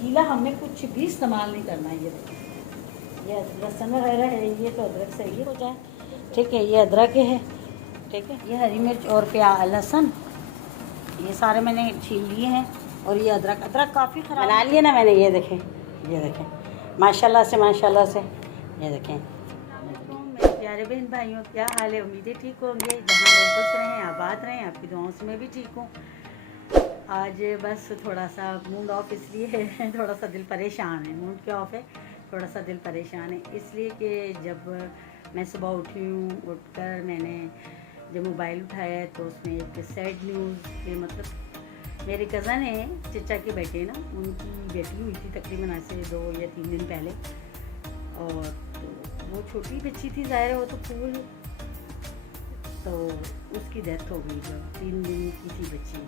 गीला हमने कुछ भी इस्तेमाल नहीं करना है। ये देखिए, ये लहसुन वगैरह है, ये तो अदरक से ही हो जाए। ठीक है, ये अदरक है। ठीक है, ये हरी मिर्च और प्याज लहसुन ये सारे मैंने छील लिए हैं। और ये अदरक काफ़ी ख़राब बना लिए ना मैंने। ये देखें माशाल्लाह से ये देखें। मेरे प्यारे बहन भाइयों, क्या हाल है? उम्मीदें ठीक होंगे। जहाँ लोग खुश रहें, आबाद रहें, आपकी दुआओं से मैं भी ठीक हूँ। आज बस थोड़ा सा मूड ऑफ इसलिए है थोड़ा सा दिल परेशान है। मूड क्या ऑफ है, थोड़ा सा दिल परेशान है इसलिए कि जब मैं सुबह उठी हूँ, उठकर मैंने जब मोबाइल उठाया तो उसमें एक सैड न्यूज़ के मतलब मेरे कज़न है, चचा के बेटे ना, उनकी बेटी हुई थी तकरीबन आज से 2 या 3 दिन पहले। और तो वो छोटी बच्ची थी, ज़ाहिर है वो तो फूल, तो उसकी डेथ हो गई जब 3 दिन की थी बच्ची,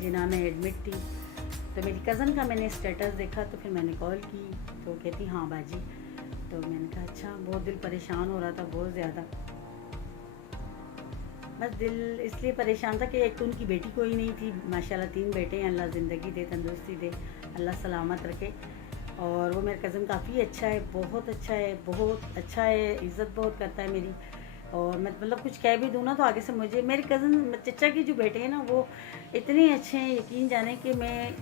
जिना में एडमिट थी। तो मेरी कज़न का मैंने स्टेटस देखा तो फिर मैंने कॉल की तो कहती हाँ बाजी। तो मैंने कहा अच्छा, बहुत दिल परेशान हो रहा था, बहुत ज़्यादा। बस दिल इसलिए परेशान था कि एक तो उनकी बेटी कोई नहीं थी, माशाल्लाह 3 बेटे हैं, अल्लाह ज़िंदगी दे, तंदुरुस्ती दे, अल्लाह सलामत रखे। और वो मेरा कज़न काफ़ी अच्छा है, बहुत अच्छा है, इज़्ज़त बहुत करता है मेरी। और मैं मतलब कुछ कह भी दूँ ना तो आगे से मुझे मेरे कज़न चचा के जो बेटे हैं ना वो इतने अच्छे हैं, यकीन जाने कि मैं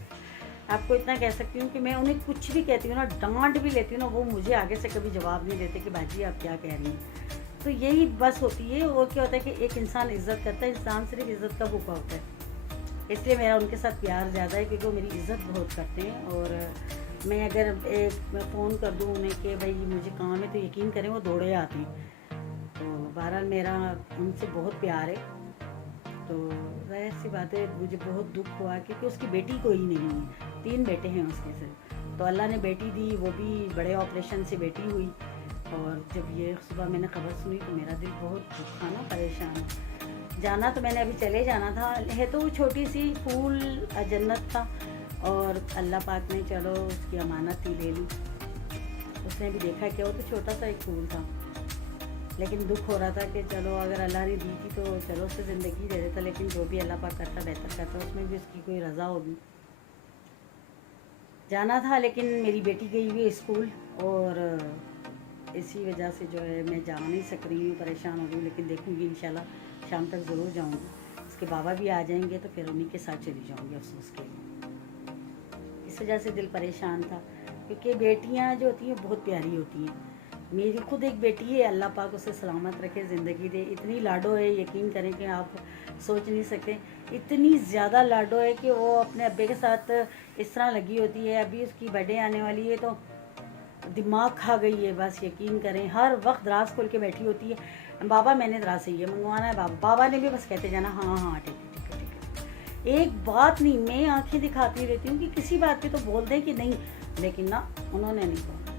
आपको इतना कह सकती हूँ कि मैं उन्हें कुछ भी कहती हूँ ना, डांट भी लेती हूँ ना, वो मुझे आगे से कभी जवाब नहीं देते कि बाजी आप क्या कह रही हैं। तो यही बस होती है। और क्या होता है कि एक इंसान इज़्ज़त करता है, इंसान सिर्फ इज़्ज़त का भूखा होता है। इसलिए मेरा उनके साथ प्यार ज़्यादा है क्योंकि वो मेरी इज़्ज़त बहुत करते हैं। और मैं अगर मैं फ़ोन कर दूँ उन्हें कि भाई मुझे काम है, तो यकीन करें वो दौड़े आते हैं। तो बहरहाल मेरा उनसे बहुत प्यार है। तो ज़ाहिर सी बात है मुझे बहुत दुख हुआ क्योंकि उसकी बेटी कोई नहीं है, 3 बेटे हैं उसके से। तो अल्लाह ने बेटी दी, वो भी बड़े ऑपरेशन से बेटी हुई। और जब ये सुबह मैंने खबर सुनी तो मेरा दिल बहुत दुखा ना, परेशान। जाना तो मैंने अभी चले जाना था, है तो वो छोटी सी फूल जन्नत था। और अल्लाह पाक ने चलो उसकी अमानत ही ले ली। उसने भी देखा कि वो तो छोटा सा एक फूल था, लेकिन दुख हो रहा था कि चलो अगर अल्लाह ने दी थी तो चलो उससे ज़िंदगी दे देता। लेकिन जो भी अल्लाह पाक करता बेहतर करता, उसमें भी उसकी कोई रज़ा होगी। जाना था लेकिन मेरी बेटी गई हुई है स्कूल, और इसी वजह से जो है मैं जा नहीं सक रही हूँ, परेशान हो रही हूँ। लेकिन देखूँगी इंशाल्लाह शाम तक ज़रूर जाऊँगी। उसके बाबा भी आ जाएंगे तो फिर उन्हीं के साथ चली जाऊँगी अफसोस के लिए। इस वजह से दिल परेशान था क्योंकि बेटियाँ जो होती हैं बहुत प्यारी होती हैं। मेरी खुद एक बेटी है, अल्लाह पाक उसे सलामत रखे, ज़िंदगी दे। इतनी लाडो है, यकीन करें कि आप सोच नहीं सकते, इतनी ज़्यादा लाडो है कि वो अपने अब्बे के साथ इस तरह लगी होती है। अभी उसकी बर्थडे आने वाली है तो दिमाग खा गई है, बस यकीन करें। हर वक्त दराज खोल के बैठी होती है, बाबा मैंने दराज से ये मंगवाना है, बाबा ने भी बस कहते जाना हाँ हाँ ठीक है ठीक है ठीक है। एक बात नहीं, मैं आंखें दिखाती रहती हूँ कि किसी बात पे तो बोल दें कि नहीं, लेकिन ना उन्होंने नहीं बोला।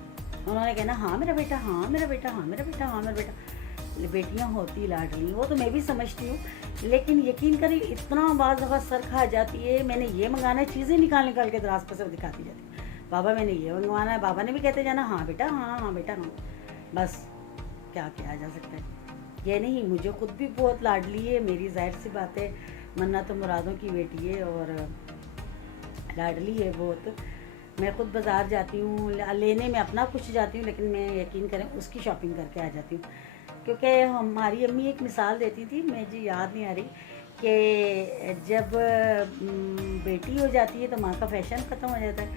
उन्होंने कहना हाँ मेरा बेटा, हाँ मेरा बेटा, हाँ मेरा बेटा, हाँ मेरा बेटा। बेटियाँ होती लाडली, वो तो मैं भी समझती हूँ, लेकिन यकीन करें इतना बार दफ़ा सर खा जाती है। मैंने ये मंगाना है, चीज़ें निकाल निकाल के दराज पर सब दिखाती जाती है, बाबा मैंने ये मंगवाना है, बाबा ने भी कहते जाना हाँ बेटा, हाँ हाँ बेटा, हाँ। बस क्या किया जा सकता है। ये नहीं, मुझे खुद भी बहुत लाडली है मेरी, जाहिर सी बात है, मन्नत तो मुरादों की बेटी है और लाडली है बहुत। मैं खुद बाज़ार जाती हूँ लेने में अपना कुछ जाती हूँ, लेकिन मैं यकीन करें उसकी शॉपिंग करके आ जाती हूँ। क्योंकि हमारी अम्मी एक मिसाल देती थी, मुझे याद नहीं आ रही, कि जब बेटी हो जाती है तो माँ का फैशन ख़त्म हो जाता है।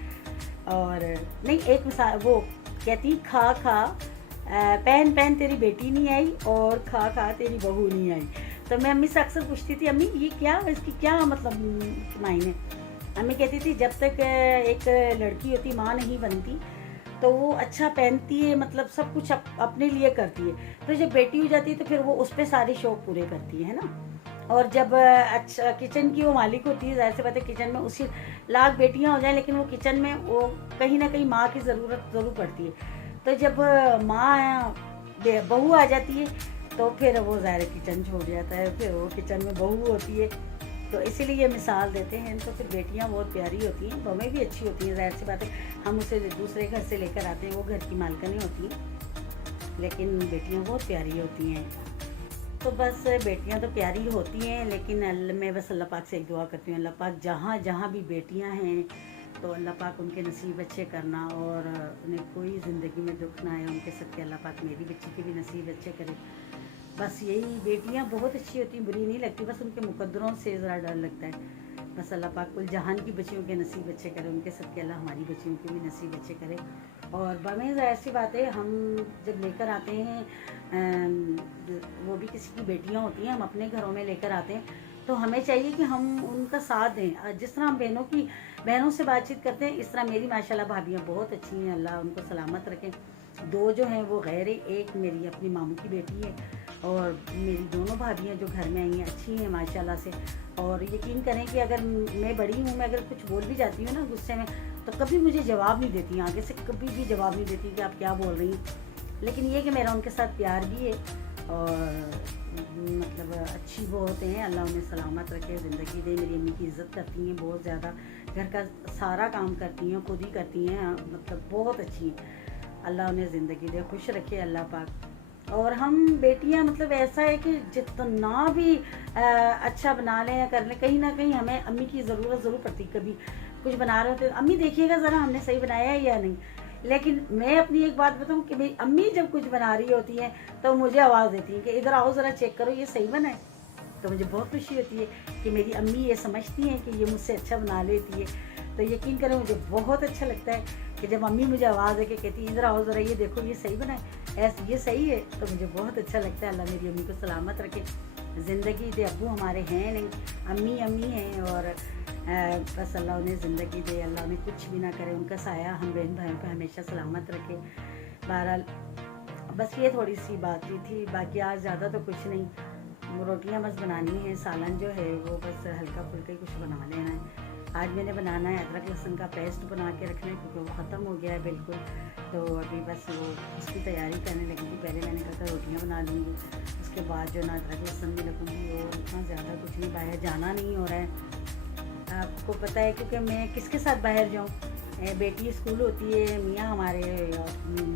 और नहीं, एक मिसाल वो कहती खा खा पहन पहन तेरी बेटी नहीं आई, और खा खा तेरी बहू नहीं आई। तो मैं अम्मी से अक्सर पूछती थी, अम्मी ये क्या, इसकी क्या मतलब मायने। अम्मी कहती थी जब तक एक लड़की होती माँ नहीं बनती तो वो अच्छा पहनती है, मतलब सब कुछ अपने लिए करती है। तो जब बेटी हो जाती है तो फिर वो उस पर सारे शौक़ पूरे करती है ना। और जब अच्छा किचन की वो मालिक होती है, ज़ाहिर सी बात है किचन में उसकी लाख बेटियां हो जाएं, लेकिन वो किचन में वो कहीं ना कहीं माँ की ज़रूरत ज़रूर पड़ती है। तो जब माँ बहू आ जाती है तो फिर वो ज़ाहिर किचन छोड़ जाता है, फिर वो किचन में बहू होती है। तो इसीलिए ये मिसाल देते हैं। तो फिर बेटियां बहुत प्यारी होती हैं, बहूएं भी अच्छी होती हैं, ज़ाहिर सी बात है हम उसे दूसरे घर से लेकर आते हैं, वो घर की मालकनी होती हैं, लेकिन बेटियां बहुत प्यारी होती हैं। तो बस बेटियां तो प्यारी होती हैं, लेकिन मैं बस अल्लाह पाक से एक दुआ करती हूँ, अल्लाह पाक जहाँ जहाँ भी बेटियां हैं तो अल्लाह पाक उनके नसीब अच्छे करना और उन्हें कोई ज़िंदगी में दुख ना आए, उनके सबके अल्लाह पाक मेरी बच्ची के भी नसीब अच्छे करे। बस यही, बेटियां बहुत अच्छी होती, बुरी नहीं लगती, बस उनके मुकद्दरों से ज़रा डर लगता है। बस अल्लाह पाक कुल जहान की बच्चियों के नसीब अच्छे करे, उनके सबके अल्लाह हमारी बच्चियों के भी नसीब अच्छे करे। और बमेज़ ऐसी बात है, हम जब लेकर आते हैं, वो भी किसी की बेटियां होती हैं, हम अपने घरों में लेकर आते हैं, तो हमें चाहिए कि हम उनका साथ दें। जिस तरह हम बहनों से बातचीत करते हैं, इस तरह मेरी माशाल्लाह भाभियाँ बहुत अच्छी हैं, अल्लाह उनको सलामत रखें। 2 जो हैं वो गैर है, एक मेरी अपनी मामू की बेटी है और मेरी दोनों भाभियाँ जो घर में आई हैं अच्छी हैं माशाल्लाह से। और यकीन करें कि अगर मैं बड़ी हूँ, मैं अगर कुछ बोल भी जाती हूँ ना गुस्से में, तो कभी मुझे जवाब नहीं देती, आगे से कभी भी जवाब नहीं देती कि आप क्या बोल रही हैं। लेकिन ये कि मेरा उनके साथ प्यार भी है और मतलब अच्छी बहुत हैं, अल्लाह उन्हें सलामत रखे, ज़िंदगी दे। मेरी अम्मी की इज़्ज़त करती हैं बहुत ज़्यादा, घर का सारा काम करती हैं, खुद ही करती हैं, मतलब बहुत अच्छी हैं। अल्लाह उन्हें ज़िंदगी दे, खुश रखे अल्लाह पाक। और हम बेटियां मतलब ऐसा है कि जितना भी अच्छा बना लें या कर लें, कहीं ना कहीं हमें अम्मी की ज़रूरत ज़रूर पड़ती। कभी कुछ बना रहे होते, अम्मी देखिएगा ज़रा हमने सही बनाया है या नहीं। लेकिन मैं अपनी एक बात बताऊं कि मेरी अम्मी जब कुछ बना रही होती है तो मुझे आवाज़ देती है कि इधर आओ ज़रा चेक करो ये सही बना है। तो मुझे बहुत खुशी होती है कि मेरी अम्मी ये समझती हैं कि ये मुझसे अच्छा बना लेती है। तो यकीन करें मुझे बहुत अच्छा लगता है कि जब अम्मी मुझे आवाज़ दे के कहती है इधर आओ ज़रा ये देखो ये सही बना है, ऐसे ये सही है, तो मुझे बहुत अच्छा लगता है। अल्लाह मेरी अम्मी को सलामत रखे, ज़िंदगी दे। अब्बू हमारे हैं नहीं, अम्मी अम्मी हैं और बस अल्लाह उन्हें ज़िंदगी दे, अल्लाह उन्हें कुछ भी ना करे, उनका साया हम बहन भाइयों पर हमेशा सलामत रखे। बहरहाल बस ये थोड़ी सी बात थी, बाकी आज ज़्यादा तो कुछ नहीं, रोटियां बस बनानी है, सालन जो है वो बस हल्का फुल्का ही कुछ बना लेना है। आज मैंने बनाना है अदरक लहसुन का पेस्ट बना के रखना है क्योंकि वो ख़त्म हो गया है बिल्कुल। तो अभी बस वो उसकी तैयारी करने लगी थी। पहले मैंने कहा था रोटियाँ बना लूँगी, उसके बाद जो ना अदरक लहसुन भी लगूँगी। और इतना ज़्यादा कुछ नहीं, बाहर जाना नहीं हो रहा है, आपको पता है, क्योंकि मैं किसके साथ बाहर जाऊँ, बेटी स्कूल होती है, मियाँ हमारे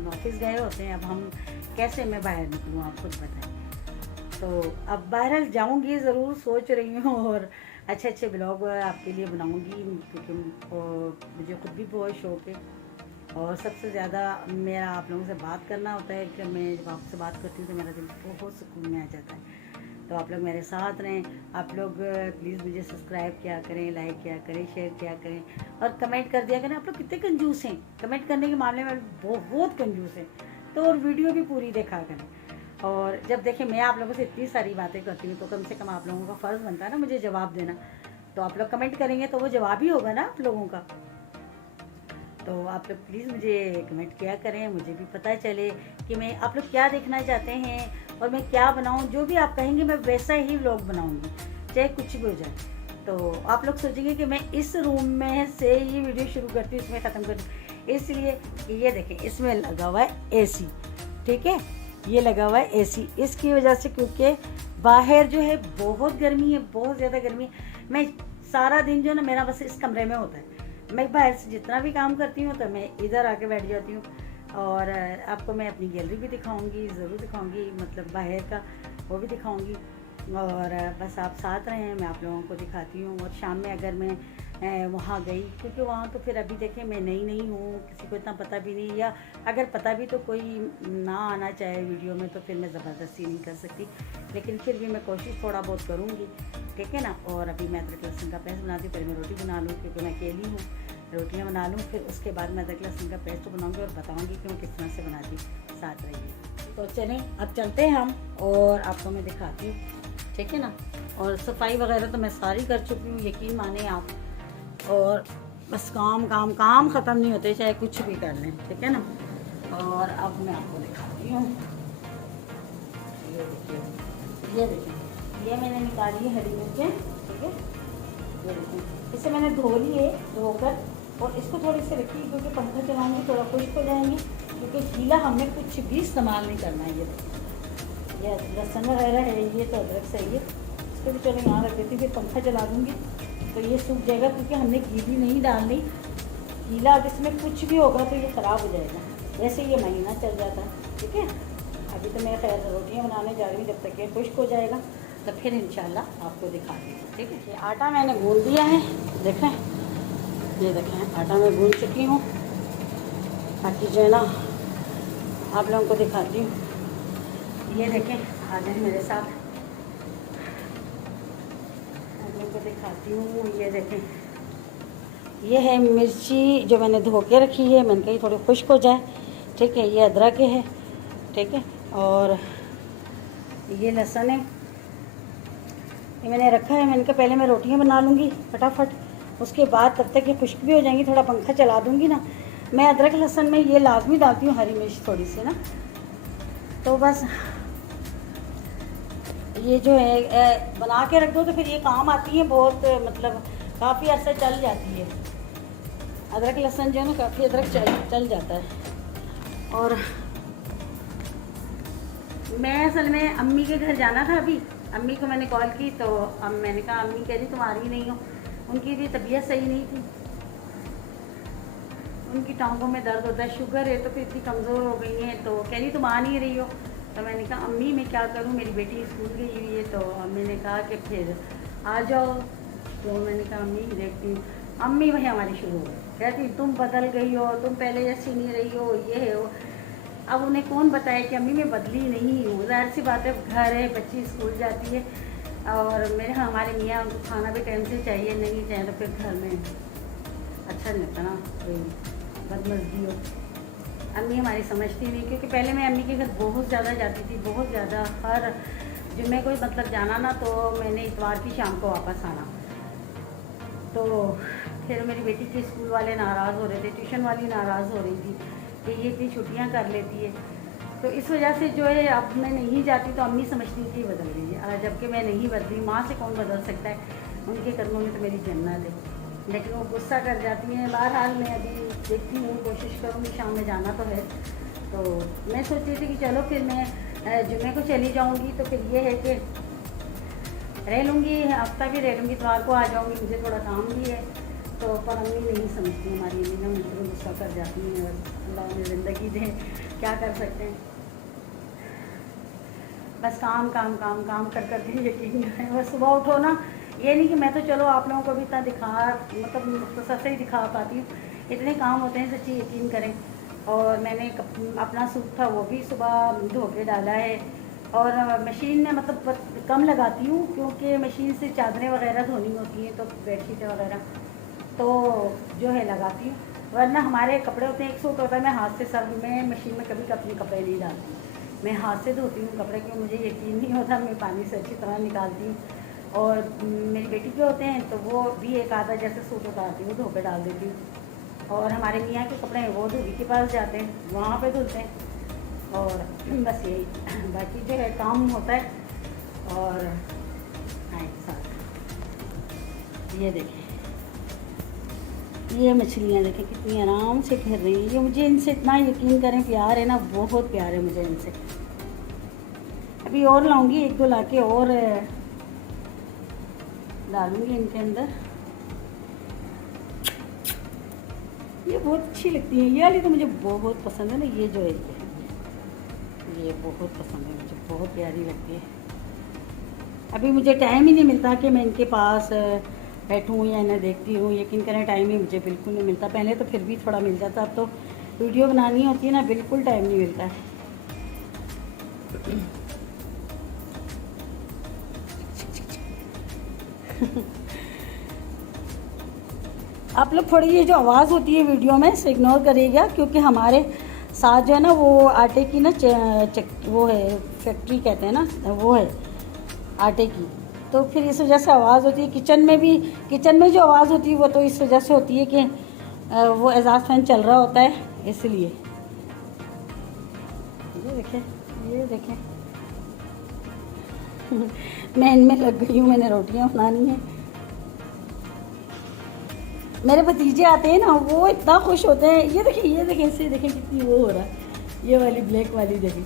ऑफिस गए होते हैं, अब हम कैसे मैं बाहर निकलूँ, आप खुद बताएं। तो अब बाहर जाऊँगी ज़रूर, सोच रही हूँ, और अच्छे अच्छे ब्लॉग आपके लिए बनाऊँगी क्योंकि मुझे खुद भी बहुत शौक़ है। और सबसे ज़्यादा मेरा आप लोगों से बात करना होता है कि मैं जब आपसे बात करती हूँ तो मेरा दिल बहुत सुकून में आ जाता है। तो आप लोग मेरे साथ रहें, आप लोग प्लीज़ मुझे सब्सक्राइब किया करें, लाइक किया करें, शेयर किया करें और कमेंट कर दिया करें। आप लोग कितने कंजूस हैं, कमेंट करने के मामले में बहुत कंजूस हैं। तो और वीडियो भी पूरी देखा करें। और जब देखें मैं आप लोगों से इतनी सारी बातें करती हूँ तो कम से कम आप लोगों का फ़र्ज़ बनता है ना मुझे जवाब देना। तो आप लोग कमेंट करेंगे तो वो जवाब ही होगा ना आप लोगों का। तो आप लोग प्लीज़ मुझे कमेंट किया करें, मुझे भी पता चले कि मैं आप लोग क्या देखना चाहते हैं और मैं क्या बनाऊं। जो भी आप कहेंगे मैं वैसा ही व्लॉग बनाऊंगी, चाहे कुछ भी हो जाए। तो आप लोग सोचेंगे कि मैं इस रूम में से ये वीडियो शुरू करती हूँ, इसमें ख़त्म कर दूँ, इसलिए ये देखें इसमें लगा हुआ है एसी, ठीक है, ये लगा हुआ है एसी इसकी वजह से, क्योंकि बाहर जो है बहुत गर्मी है, बहुत ज़्यादा गर्मी है। मैं सारा दिन जो है ना मेरा बस इस कमरे में होता है, मैं बाहर से जितना भी काम करती हूँ तो मैं इधर आके बैठ जाती हूँ। और आपको मैं अपनी गैलरी भी दिखाऊंगी, ज़रूर दिखाऊंगी, मतलब बाहर का वो भी दिखाऊंगी। और बस आप साथ रहें, मैं आप लोगों को दिखाती हूँ। और शाम में अगर मैं वहाँ गई, क्योंकि वहाँ तो फिर अभी देखें मैं नई हूँ, किसी को इतना पता भी नहीं, या अगर पता भी तो कोई ना आना चाहे वीडियो में तो फिर मैं ज़बरदस्ती नहीं कर सकती, लेकिन फिर भी मैं कोशिश थोड़ा बहुत करूँगी, ठीक है ना। और अभी मैं अदरक लहसुन का पेस्ट बनाती हूँ, पहले मैं रोटी बना लूँ क्योंकि मैं अकेली हूँ, रोटियाँ बना लूँ, फिर उसके बाद मैं अदरक लहसुन का पेस्ट बनाऊँगी और बताऊँगी कि मैं किस तरह से बनाती, साथ रहिए। तो चलें अब चलते हैं हम और आपको मैं दिखाती हूँ, ठीक है ना। और सफाई वगैरह तो मैं सारी कर चुकी हूँ, यकीन माने आप। और बस काम काम काम ख़त्म नहीं होते, चाहे कुछ भी कर लें, ठीक है ना। और अब मैं आपको दिखाती हूँ, ये देखिए ये मैंने निकाली है हरी मिर्चें, ठीक है, ये देखिए इसे मैंने धो ली है, धोकर, और इसको थोड़ी सी रखी क्योंकि पंखा चलाऊँगी थोड़ा खुश्क हो जाएंगी, क्योंकि गीला हमने कुछ भी इस्तेमाल नहीं करना है। ये देखिए ये लहसुन वगैरह है, ये तो अदरक सही है, इसको भी चलो यहाँ रख देती, फिर पंखा चला दूँगी तो ये सूख जाएगा, क्योंकि हमने गीली नहीं डालनी, गीला अब इसमें कुछ भी होगा तो ये ख़राब हो जाएगा। वैसे ये महीना चल जाता है, ठीक है। अभी तो मैं खैर रोटियाँ बनाने जा रही हूँ, जब तक ये खुश्क हो जाएगा तो फिर इंशाल्लाह आपको दिखा दूँगी, ठीक है। ये आटा मैंने गूंद दिया है, देखें ये देखें आटा मैं गूंद चुकी हूँ, बाकी जो है ना आप लोगों को दिखाती हूँ। ये देखें, आ जाए मेरे साथ, आप लोगों को दिखाती हूँ। ये देखें, ये है मिर्ची जो मैंने धो के रखी है, मैंने कही थोड़ी खुश्क हो जाए, ठीक है। ये अदरक है, ठीक है, और ये लहसुन है, ये मैंने रखा है। मैंने कहा पहले मैं रोटियां बना लूँगी फटाफट, उसके बाद तब तक ये खुश्क भी हो जाएंगी, थोड़ा पंखा चला दूँगी ना। मैं अदरक लहसुन में ये लाजमी डालती हूँ, हरी मिर्च थोड़ी सी ना, तो बस ये जो है बना के रख दो तो फिर ये काम आती है बहुत, मतलब काफ़ी अर्सा चल जाती है। अदरक लहसुन जो है ना काफ़ी अदरक चल जाता है। और मैं असल में अम्मी के घर जाना था अभी, अम्मी को मैंने कॉल की तो अब मैंने कहा अम्मी कह रही तुम आ रही नहीं हो, उनकी भी तबीयत सही नहीं थी, उनकी टांगों में दर्द होता है, शुगर है तो फिर इतनी कमज़ोर हो गई हैं, तो कह रही तुम आ नहीं रही हो। तो मैंने कहा अम्मी मैं क्या करूं, मेरी बेटी स्कूल गई हुई है। तो अम्मी ने कहा कि फिर आ जाओ। तो मैंने कहा अम्मी देखती हूँ। अम्मी वही हमारी शुरू हो गई, कहती तुम बदल गई हो, तुम पहले जैसी नहीं रही हो, ये हो। अब उन्हें कौन बताए कि अम्मी मैं बदली नहीं हूँ, ज़ाहिर सी बात है, घर है, बच्ची स्कूल जाती है, और मेरे हमारे मियाँ उनको खाना भी टाइम से चाहिए, नहीं चाहिए तो फिर घर में अच्छा नहीं लगता ना, बदमज़गी हो। अम्मी हमारी समझती नहीं, क्योंकि पहले मैं अम्मी के घर बहुत ज़्यादा जाती थी, बहुत ज़्यादा। हर जुम्मे को मतलब जाना ना, तो मैंने इतवार की शाम को वापस आना। तो फिर मेरी बेटी के स्कूल वाले नाराज़ हो रहे थे, ट्यूशन वाली नाराज़ हो रही थी कि ये इतनी छुट्टियाँ कर लेती है। तो इस वजह से जो है अब मैं नहीं जाती, तो अम्मी समझती कि बदल गई है, जबकि मैं नहीं बदली। माँ से कौन बदल सकता है, उनके कदमों में तो मेरी जन्नत है, लेकिन वो गुस्सा कर जाती हैं। बहरहाल मैं अभी देखती हूँ, कोशिश करूँगी, शाम में जाना तो है। तो मैं सोच रही थी कि चलो फिर मैं जुम्मे को चली जाऊँगी, तो फिर ये है कि रह लूँगी, हफ्ता भी रह लूँगी, इतवार को आ जाऊँगी, मुझे थोड़ा काम भी है। तो पर अम्मी नहीं समझती हमारी अम्मी ना, मुझे गुस्सा कर जाती हैं। बस अल्लाह उन्हें ज़िंदगी दे, क्या कर सकते हैं। बस काम काम काम काम कर करके यकीन है। बस सुबह उठो ना, ये नहीं कि मैं तो चलो आप लोगों को भी इतना दिखा, मतलब मुख्तसर से ही दिखा पाती हूँ, इतने काम होते हैं, सच्ची यकीन करें। और मैंने अपना सूट था वो भी सुबह धो के डाला है, और मशीन में मतलब कम लगाती हूँ, क्योंकि मशीन से चादरें वगैरह धोनी होती हैं, तो बेडशीटें वगैरह तो जो है लगाती हूँ। वरना हमारे कपड़े होते हैं, एक सूट होता है, मैं हाथ से सब, मैं मशीन में कभी अपने कपड़े नहीं डालती, मैं हाथ से धोती हूँ कपड़े, क्योंकि मुझे यकीन नहीं होता, मैं पानी से अच्छी तरह निकालती हूँ। और मेरी बेटी के होते हैं तो वो भी एक आधा जैसे सूट उतारती हूँ, धो के डाल देती हूँ। और हमारे मियाँ के कपड़े हैं वो धोबी के पास जाते हैं, वहाँ पे धुलते हैं। और बस यही, बाकी जो है काम होता है। और हाँ साथ ये देखें, ये मछलियाँ देखें कितनी आराम से फिर रही हैं। ये मुझे इनसे इतना यकीन करें प्यार है ना, बहुत प्यार है मुझे इनसे। अभी और लाऊंगी, एक दो लाके और डालूंगी इनके अंदर। ये बहुत अच्छी लगती है, ये वाली तो मुझे बहुत पसंद है ना, ये जो है ये बहुत पसंद है मुझे, बहुत प्यारी लगती है। अभी मुझे टाइम ही नहीं मिलता कि मैं इनके पास बैठूँ या इन्हें देखती हूँ, यकीन करें टाइम ही मुझे बिल्कुल नहीं मिलता। पहले तो फिर भी थोड़ा मिल जाता, अब तो वीडियो बनानी होती है ना, बिल्कुल टाइम नहीं मिलता है। आप लोग थोड़ी ये जो आवाज़ होती है वीडियो में इसे इग्नोर करिएगा, क्योंकि हमारे साथ जो है ना वो आटे की ना वो है फैक्ट्री कहते हैं ना, वो है आटे की, तो फिर इस वजह से आवाज़ होती है। किचन में जो आवाज़ होती है वो तो इस वजह से होती है कि वो एग्जॉस्ट फैन चल रहा होता है, इसलिए। ये देखें मैं इनमें लग गई हूँ, मैंने रोटियाँ बनानी है। मेरे भतीजे आते हैं ना, वो इतना खुश होते हैं। ये देखें इससे देखें कितनी वो हो रहा है, ये वाली ब्लैक वाली देखें,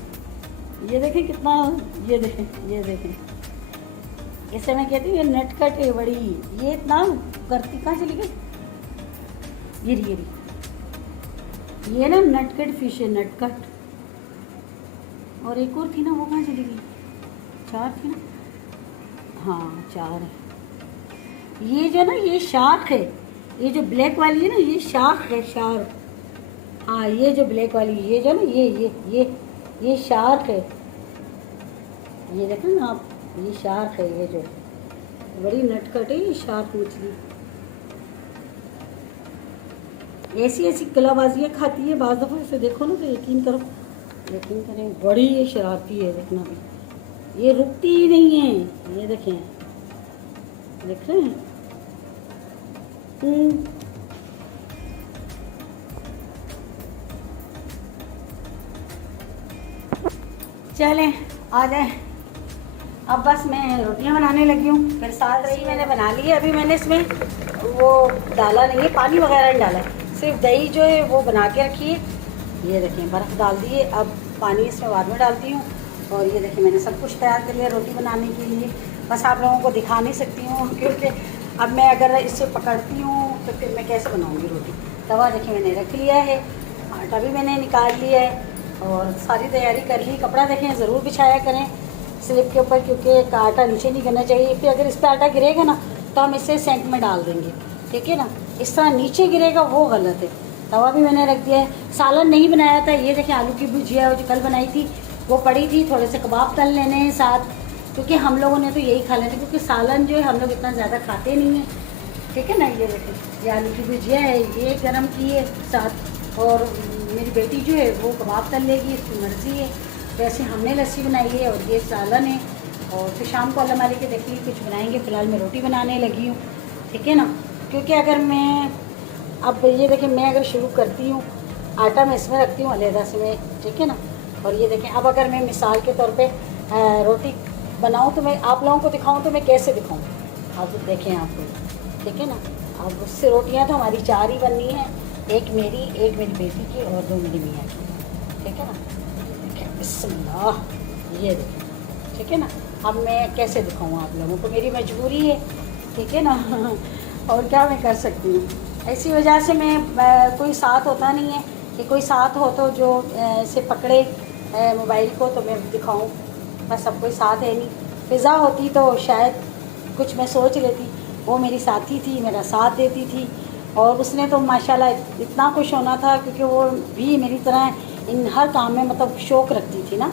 ये देखें कितना, ये देखें इससे मैं कहती हूँ ये नटखट है बड़ी, ये इतना करती। कहाँ चली गई ये ना नटखट फिश है, नटखट। और एक और थी ना, वो कहाँ चली गई, 4 थी ना, हाँ 4 है। ये जो ना ये शार्क है, ये जो ब्लैक वाली है ना, ये शार्क है, शार्क। हाँ, ये जो ब्लैक वाली, ये जो ना, ये शार्क है। ये देखें ना आप, ये शार्क है, ये जो बड़ी नटखट है ये शार्क मछली। ऐसी ऐसी कलाबाजियाँ खाती है बाज़ दफ़ा, इसे देखो ना तो यकीन करो, यकीन करें, बड़ी ये शरारती है। देखना भी, ये रुकती ही नहीं है। ये देखें, देख रहे हैं। चलें, आ जाए। अब बस मैं रोटियां बनाने लगी हूँ। फिर साथ रही मैंने बना ली है। अभी मैंने इसमें वो डाला नहीं है, पानी वगैरह नहीं डाला, सिर्फ दही जो है वो बना के रखी है। ये देखें, बर्फ़ डाल दी है। अब पानी इसमें बाद में डालती हूँ। और ये देखें, मैंने सब कुछ तैयार कर लिया रोटी बनाने के लिए। बस आप लोगों को दिखा नहीं सकती हूँ, क्योंकि अब मैं अगर इससे पकड़ती हूँ तो फिर मैं कैसे बनाऊँगी रोटी। तवा देखें मैंने रख लिया है, आटा भी मैंने निकाल लिया है और सारी तैयारी कर ली। कपड़ा देखें ज़रूर बिछाया करें स्लिप के ऊपर, क्योंकि आटा नीचे नहीं गिरना चाहिए। फिर अगर इस पर आटा गिरेगा ना तो हम इसे सेंक में डाल देंगे, ठीक है ना। इस तरह नीचे गिरेगा वो गलत है। तवा भी मैंने रख दिया है। सालन नहीं बनाया था, ये देखें आलू की भुजिया जो कल बनाई थी वो पड़ी थी। थोड़े से कबाब तल लेने हैं साथ, क्योंकि हम लोगों ने तो यही खा लेना, क्योंकि सालन जो है हम लोग इतना ज़्यादा खाते नहीं हैं, ठीक है ना। ये देखें, ये आलू की भुजिया है, ये गरम की है साथ। और मेरी बेटी जो है वो कबाब तल लेगी, इसकी मर्ज़ी है। वैसे हमने लस्सी बनाई है और ये सालन है। और फिर शाम को अल्लाह मालिक के देखिए कुछ बनाएंगे। फ़िलहाल मैं रोटी बनाने लगी हूँ, ठीक है ना। क्योंकि अगर मैं अब ये देखें, मैं अगर शुरू करती हूँ आटा मैं इसमें रखती हूँ अलहदा से मैं, ठीक है ना। और ये देखें, अब अगर मैं मिसाल के तौर पे रोटी बनाऊँ तो मैं आप लोगों को दिखाऊँ तो मैं कैसे दिखाऊँ, आप देखें आपको, ठीक है ना। अब उससे रोटियाँ तो हमारी 4 ही बननी है, एक मेरी, एक मेरी बेटी की और 2 मेरी मियाँ की, ठीक है ना। बिस्मिल्लाह, ये देखें, ठीक है ना। अब मैं कैसे दिखाऊँ आप लोगों को, मेरी मजबूरी है, ठीक है ना। और क्या मैं कर सकती हूँ। इसी वजह से मैं कोई साथ होता नहीं है कि कोई साथ हो तो जो से पकड़े मोबाइल को तो मैं दिखाऊँ, बस सब कोई साथ है नहीं। फ़िज़ा होती तो शायद कुछ मैं सोच लेती। वो मेरी साथी थी, मेरा साथ देती थी और उसने तो माशाल्लाह इतना खुश होना था, क्योंकि वो भी मेरी तरह इन हर काम में मतलब शौक़ रखती थी ना।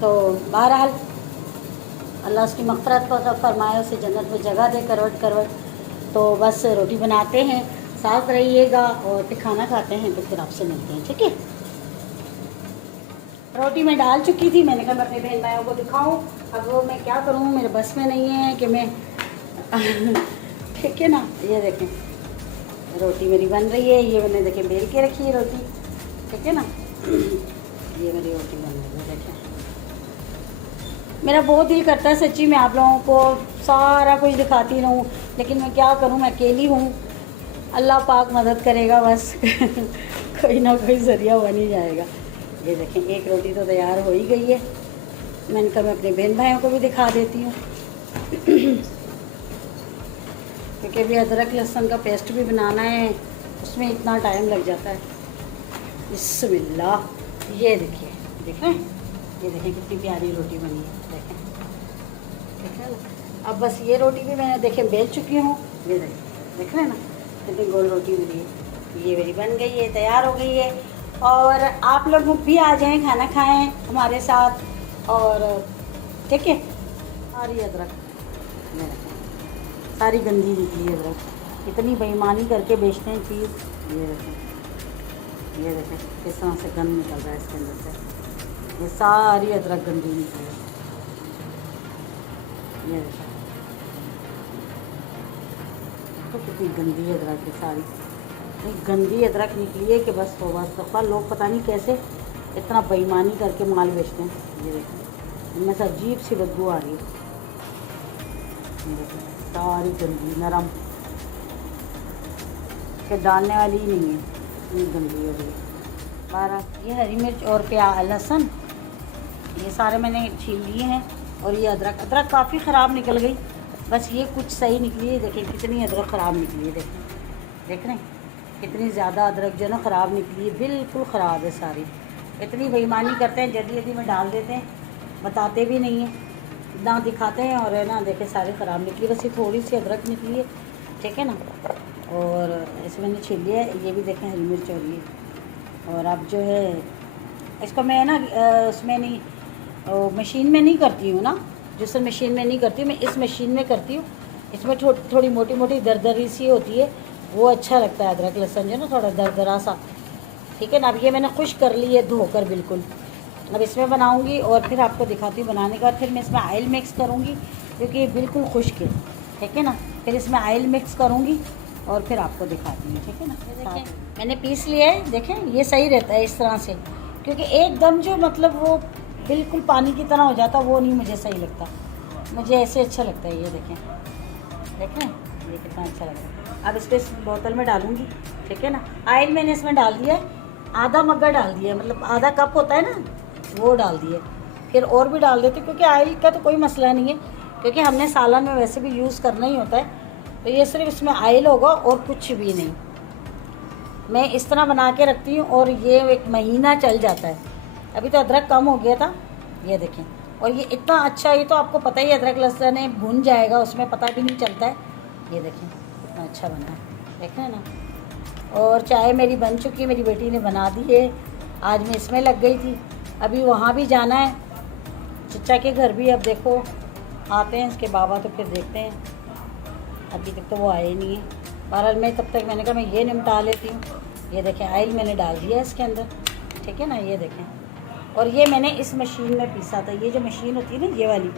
तो बहरहाल अल्लाह उसकी मग़फ़िरत फरमाए, उसे जन्नत में जगह दे करवट करवट। तो बस रोटी बनाते हैं, साथ रहिएगा और फिर खाना खाते हैं, तो फिर आपसे मिलते हैं, ठीक है। रोटी मैं डाल चुकी थी, मैंने कहा मैं अपने बहन भाइयों को दिखाऊं। अब वो मैं क्या करूं, मेरे बस में नहीं है कि मैं ठीक है ना। ये देखें, रोटी मेरी बन रही है, ये मैंने देखें बेल के रखी है रोटी, ठीक है ना। ये मेरी रोटी बन रही है, देखें। मेरा बहुत दिल करता है सच्ची मैं आप लोगों को सारा कुछ दिखाती रहूं, लेकिन मैं क्या करूं, मैं अकेली हूं। अल्लाह पाक मदद करेगा बस कोई ना कोई ज़रिया बन ही जाएगा। ये देखें, एक रोटी तो तैयार हो ही गई है। मैंने कहा मैं अपने बहन भाइयों को भी दिखा देती हूँ क्योंकि अभी अदरक लहसुन का पेस्ट भी बनाना है, उसमें इतना टाइम लग जाता है। बिस्मिल्लाह, ये देखिए, देख रहे हैं, ये देखें कितनी प्यारी रोटी बनी है, देखें, ठीक है ना। अब बस ये रोटी भी मैंने देखें बेल चुकी हूँ, ये देख रहे हैं ना कितनी गोल रोटी मिली है। ये मेरी बन गई है, तैयार हो गई है। और आप लोग भी आ जाएं, खाना खाएं हमारे साथ, और ठीक है। और ये अदरक सारी गंदी निकली है, अदरक इतनी बेईमानी करके बेचते हैं चीज़। ये देखें किस तरह से गंद निकल रहा है इसके अंदर से, ये सारी अदरक गंदी निकली है। ये देखें तो कितनी गंदी अदरक है, सारी इतनी गंदी अदरक निकली है कि बस तौबा तौबा। लोग पता नहीं कैसे इतना बेईमानी करके माल बेचते हैं। ये देखें, इनमें से अजीब सी बदबू आ रही है। ये देखें सारी गंदी नरम के डालने वाली ही नहीं है, इतनी गंदी हो गई। 12 ये हरी मिर्च और प्याज लहसुन ये सारे मैंने छील लिए हैं। और ये अदरक काफ़ी ख़राब निकल गई, बस ये कुछ सही निकली है। देखिए कितनी अदरक ख़राब निकली है, देख रहे हैं कितनी ज़्यादा अदरक जो है ना ख़राब निकली है, बिल्कुल ख़राब है सारी। इतनी बेईमानी करते हैं, जल्दी जल्दी में डाल देते हैं, बताते भी नहीं हैं, ना दिखाते हैं, और है ना देखें सारी ख़राब निकली। बस ये थोड़ी सी अदरक निकली है, ठीक है ना। और ऐसे मैंने छील लिया है। ये भी देखें हरी मिर्च हो रही है। और अब जो है इसको मैं ना उसमें नहीं मशीन में नहीं करती हूँ ना, जूसर मशीन में नहीं करती, मैं इस मशीन में करती हूँ। इसमें थोड़ी मोटी मोटी दरदरी सी होती है, वो अच्छा लगता है अदरक लहसुन जो ना थोड़ा दरदरा सा। ठीक है ना। अब ये मैंने खुश कर ली है धोकर बिल्कुल। अब इसमें बनाऊंगी और फिर आपको दिखाती हूँ बनाने का। फिर मैं इसमें ऑयल मिक्स करूँगी क्योंकि ये बिल्कुल खुश्क है। ठीक है ना। फिर इसमें ऑयल मिक्स करूँगी और फिर आपको दिखाती हूँ। ठीक है ना। देखें मैंने पीस लिया है, देखें ये सही रहता है इस तरह से, क्योंकि एकदम जो मतलब वो बिल्कुल पानी की तरह हो जाता वो नहीं मुझे सही लगता, मुझे ऐसे अच्छा लगता है। ये देखें देखें ये कितना अच्छा लग रहा है। अब इसको इस बोतल में डालूंगी। ठीक है ना। ऑयल मैंने इसमें डाल दिया है, आधा मग्गा डाल दिया, मतलब आधा कप होता है ना वो डाल दिए। फिर और भी डाल देते क्योंकि ऑयल का तो कोई मसला नहीं है, क्योंकि हमने सालन में वैसे भी यूज़ करना ही होता है। तो ये सिर्फ इसमें ऑयल होगा और कुछ भी नहीं। मैं इस तरह बना के रखती हूँ और ये 1 महीना चल जाता है। अभी तो अदरक कम हो गया था, ये देखें। और ये इतना अच्छा, ये तो आपको पता ही है अदरक लहसुन है भुन जाएगा, उसमें पता भी नहीं चलता है। ये देखें कितना अच्छा बना है, देखें ना। और चाय मेरी बन चुकी है, मेरी बेटी ने बना दी है। आज मैं इसमें लग गई थी, अभी वहाँ भी जाना है चचा के घर भी। अब देखो आते हैं इसके बाबा तो फिर देखते हैं, अभी तक तो वो आए नहीं है। बहरहाल मैं तब तक मैंने कहा मैं ये निपटा लेती हूँ। ये देखें ऑयल मैंने डाल दिया है इसके अंदर। ठीक है ना। ये देखें, और ये मैंने इस मशीन में पीसा था। ये जो मशीन होती है ना ये वाली,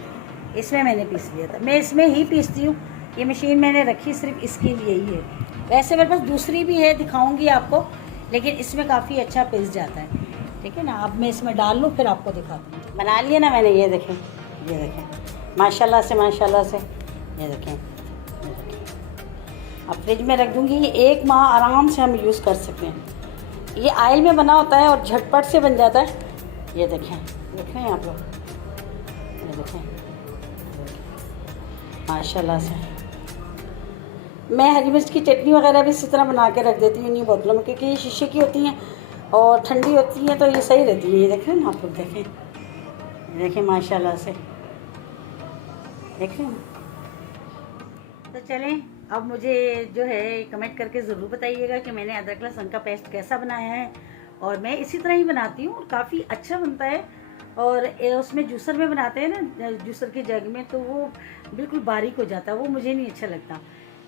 इसमें मैंने पीस लिया था। मैं इसमें ही पीसती हूँ, ये मशीन मैंने रखी सिर्फ इसके लिए ही है। वैसे मेरे पास दूसरी भी है, दिखाऊंगी आपको, लेकिन इसमें काफ़ी अच्छा पिस जाता है। ठीक है ना। अब मैं इसमें डाल लूँ फिर आपको दिखाती हूँ। बना लिए ना मैंने, ये देखें ये देखें माशाल्लाह से ये देखें। अब फ्रिज में रख दूँगी, ये 1 माह आराम से हम यूज़ कर सकते हैं। ये ऑयल में बना होता है और झटपट से बन जाता है। ये देखें आप लोग, ये देखें माशाल्लाह से। मैं हरी मिर्च की चटनी वगैरह भी इसी तरह बना के रख देती हूँ इन्हीं बोतलों में, क्योंकि ये शीशे की होती हैं और ठंडी होती हैं तो ये सही रहती है। ये देखें ना आप लोग, देखें माशाल्लाह से, देखें। तो चलें, अब मुझे जो है कमेंट करके ज़रूर बताइएगा कि मैंने अदरक लहसुन का पेस्ट कैसा बनाया है। और मैं इसी तरह ही बनाती हूँ और काफ़ी अच्छा बनता है। और उसमें जूसर में बनाते हैं ना, जूसर की जग में, तो वो बिल्कुल बारीक हो जाता है, वो मुझे नहीं अच्छा लगता।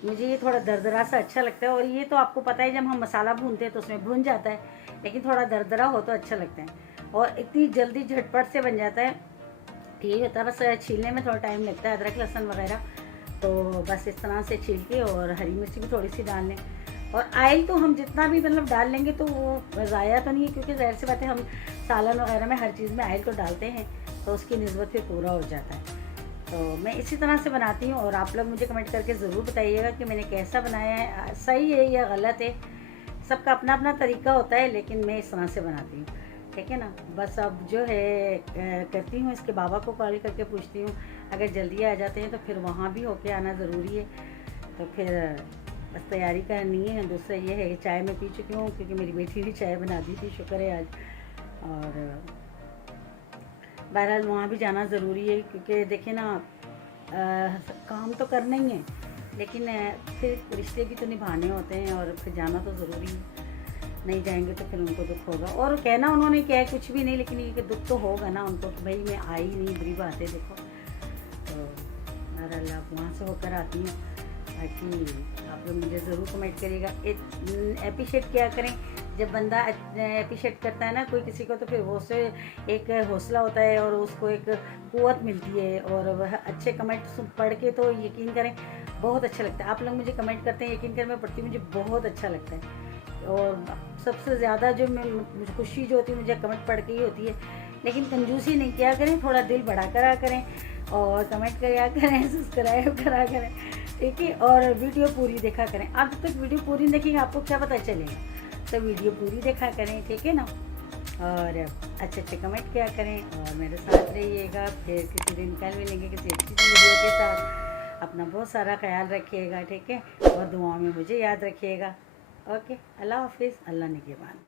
मुझे ये थोड़ा दरदरा सा अच्छा लगता है। और ये तो आपको पता है जब हम मसाला भूनते हैं तो उसमें भुन जाता है, लेकिन थोड़ा दरदरा हो तो अच्छा लगता है और इतनी जल्दी झटपट से बन जाता है। यही होता है, बस छीलने में थोड़ा टाइम लगता है अदरक लहसुन वगैरह। तो बस इस तरह से छील के, और हरी मिर्ची भी थोड़ी सी डाल लें। और ऑयल तो हम जितना भी मतलब डाल लेंगे तो वो ज़ाया तो नहीं है, क्योंकि ज़ाहिर सी बात है हम सालन वगैरह में हर चीज़ में ऑयल तो डालते हैं, तो उसकी निस्बत पे पूरा हो जाता है। तो मैं इसी तरह से बनाती हूँ और आप लोग मुझे कमेंट करके ज़रूर बताइएगा कि मैंने कैसा बनाया है, सही है या गलत है। सबका अपना अपना तरीका होता है, लेकिन मैं इस तरह से बनाती हूँ। ठीक है ना। बस अब जो है करती हूँ, इसके बाबा को कॉल करके पूछती हूँ, अगर जल्दी आ जाते हैं तो फिर वहाँ भी होके आना ज़रूरी है। तो फिर बस तैयारी करनी है। दूसरा ये है कि चाय मैं पी चुकी हूँ, क्योंकि मेरी बेटी भी चाय बना दी थी, शुक्र है आज। और बहरहाल वहाँ भी जाना ज़रूरी है, क्योंकि देखें ना काम तो करना ही है, लेकिन फिर रिश्ते भी तो निभाने होते हैं और फिर जाना तो ज़रूरी है। नहीं जाएंगे तो फिर उनको दुख होगा। और कहना उन्होंने क्या है, कुछ भी नहीं, लेकिन ये दुख तो होगा ना उनको कि भाई मैं आई नहीं, बुरी बात है। देखो तो बहरहाल वहाँ से होकर आती हूँ। बाकी आप लोग मुझे ज़रूर कमेंट करिएगा, अप्रिशिएट क्या करें। जब बंदा अप्रिशिएट करता है ना कोई किसी को, तो फिर वो से एक हौसला होता है और उसको एक क़ुव्वत मिलती है। और वह अच्छे कमेंट पढ़ के तो यकीन करें बहुत अच्छा लगता है। आप लोग मुझे कमेंट करते हैं, यकीन करें मैं पढ़ती हूँ, मुझे बहुत अच्छा लगता है। और सबसे ज़्यादा जो मुझे खुशी जो होती है मुझे कमेंट पढ़ के ही होती है। लेकिन कंजूसी नहीं किया करें, थोड़ा दिल बड़ा करा करें और कमेंट करा करें, सब्सक्राइब करा करें। ठीक है। और वीडियो पूरी देखा करें। आप जब तक वीडियो पूरी देखेंगे आपको क्या पता चलेगा, तो वीडियो पूरी देखा करें। ठीक है ना। और अच्छे अच्छे कमेंट किया करें और मेरे साथ रहिएगा। फिर किसी दिन कल मिलेंगे किसी अच्छी वीडियो के साथ। अपना बहुत सारा ख्याल रखिएगा। ठीक है। और दुआ में मुझे याद रखिएगा। ओके, अल्लाह हाफिज़, अल्लाह निगहबान।